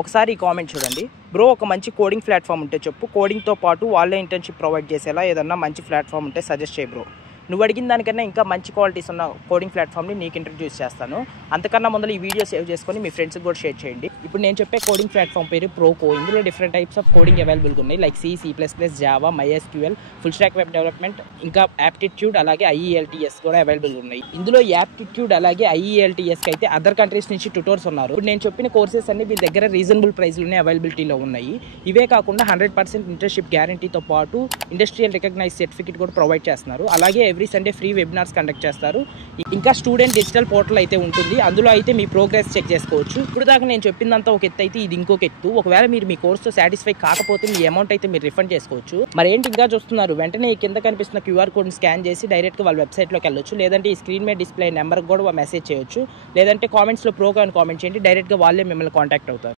ఒకసారి ఈ కామెంట్ చూడండి. బ్రో ఒక మంచి కోడింగ్ ప్లాట్ఫామ్ ఉంటే చెప్పు, కోడింగ్తో పాటు వాళ్ళే ఇంటర్న్షిప్ ప్రొవైడ్ చేసేలా ఏదన్నా మంచి ప్లాట్ఫామ్ ఉంటే సజెస్ట్ చేయి బ్రో. నువ్వు అడిగిన దానికన్నా ఇంకా మంచి క్వాలిటీస్ ఉన్న కోడింగ్ ప్లాట్ఫామ్ని నీకు ఇంట్రడ్యూస్ చేస్తాను. అంతకన్నా ముందు ఈ వీడియో సేవ్ చేసుకొని మీ ఫ్రెండ్స్కి కూడా షేర్ చేయండి. ఇప్పుడు నేను చెప్పే కోడింగ్ ప్లాట్ఫామ్ పేరు ప్రోకో. ఇందులో డిఫరెంట్ టైప్స్ ఆఫ్ కోడింగ్ అవైలబుల్గా ఉన్నాయి. Like C++, Java, MySQL, full stock web development, ఇంకా యాప్టిట్యూడ్, అలాగే IELTS కూడా అవైలబుల్ ఉన్నాయి. ఇందులో యాప్టిట్యూడ్ అలాగే IELTSకి అయితే అదర్ కంట్రీస్ నుంచి ట్యూటర్స్ ఉన్నారు. ఇప్పుడు నేను చెప్పిన కోర్సెస్ అన్ని మీ దగ్గర రీజనబుల్ ప్రైస్లోనే అవైలబిలిటీలో ఉన్నాయి. ఇవే కాకుండా 100% ఇంటర్న్షిప్ గ్యారంటీతో పాటు ఇండస్ట్రియల్ రికగ్నైజ్ సర్టిఫికేట్ కూడా ప్రొవైడ్ చేస్తున్నారు. అలాగే every Sunday free webinars conduct చేస్తారు. ఇంకా స్టూడెంట్ డిజిటల్ పోర్టల్ అయితే ఉంటుంది. అందులో అయితే మీ ప్రోగ్రెస్ చెక్ చేసుకోవచ్చు. ఇప్పుడు దాకా నేను చెప్పిందంతా ఒక ఎత్తు అయితే ఇది ఇంకొక ఎత్తు. ఒకవేళ మీరు మీ కోర్స్తో సాటిస్ఫై కాకపోతే మీ అమౌంట్ అయితే మీరు రిఫండ్ చేసుకోవచ్చు. మరి ఏంటి ఇంకా చూస్తున్నారు? వెంటనే కింద కనిపిస్తున్న QR కోడ్ని స్కాన్ చేసి డైరెక్ట్గా వాళ్ళ వెబ్సైట్లోకి వెళ్ళొచ్చు. లేదంటే ఈ స్క్రీన్ మీద డిస్ప్లే నెంబర్కి కూడా మెసేజ్ చేయొచ్చు. లేదంటే కామెంట్స్లో ప్రోగా అని కామెంట్ చేయండి. డైరెక్ట్గా వాళ్ళే మిమ్మల్ని కాంటాక్ట్ అవుతారు.